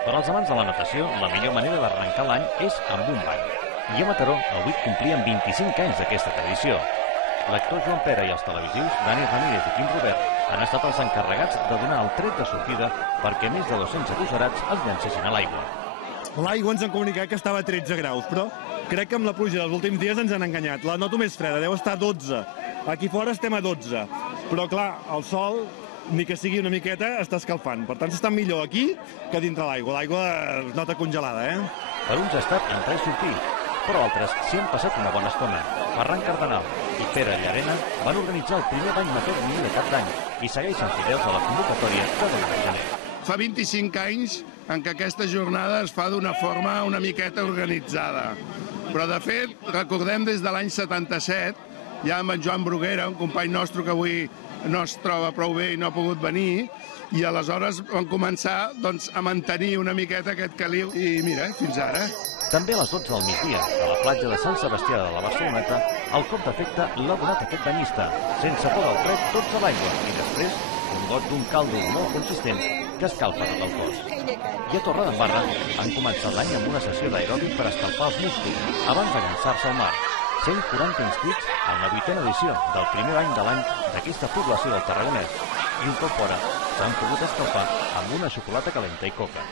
Per als amants de la natació, la millor manera d'arrencar l'any és amb un bany. I a Mataró, avui complien 25 anys d'aquesta tradició. L'actor Joan Pera i els televisius, Dani Ramírez i Quim Robert, han estat els encarregats de donar el tret de sortida perquè més de 200 agosarats es llancessin a l'aigua. L'aigua ens han comunicat que estava a 13 graus, però crec que amb la pluja dels últims dies ens han enganyat. La noto més freda, deu estar a 12. Aquí fora estem a 12. Però, clar, el sol, ni que sigui una miqueta, està escalfant. Per tant, s'està millor aquí que dintre l'aigua. L'aigua es nota congelada, Per uns ha estat entrar i sortir, però altres s'hi han passat una bona estona. Ferran Cardenal i Pere Llarena van organitzar el primer bany mateix de cap d'any i segueixen fidels a la convocatòria de l'1 de gener. Fa 25 anys en què aquesta jornada es fa d'una forma una miqueta organitzada. Però, de fet, recordem des de l'any 77, ja amb en Joan Bruguera, un company nostre que avui no es troba prou bé i no ha pogut venir, i aleshores van començar a mantenir una miqueta aquest caliu. I mira, fins ara. També a les 12 del migdia, a la platja de Sant Sebastià de la Barceloneta, el cop d'efecte l'ha donat aquest banyista, sense por del fred, tots a l'aigua, i després un got d'un caldo molt consistent que escalfa tot el cos. I a Torredembarra han començat l'any amb una sessió d'aeròbic per escalfar els músculs abans de llançar-se al mar. 140 inscrits en la 8a edició del primer any de l'any d'aquesta població del Tarragonès. I un cop fora s'han pogut escalfar amb una xocolata calenta i coca.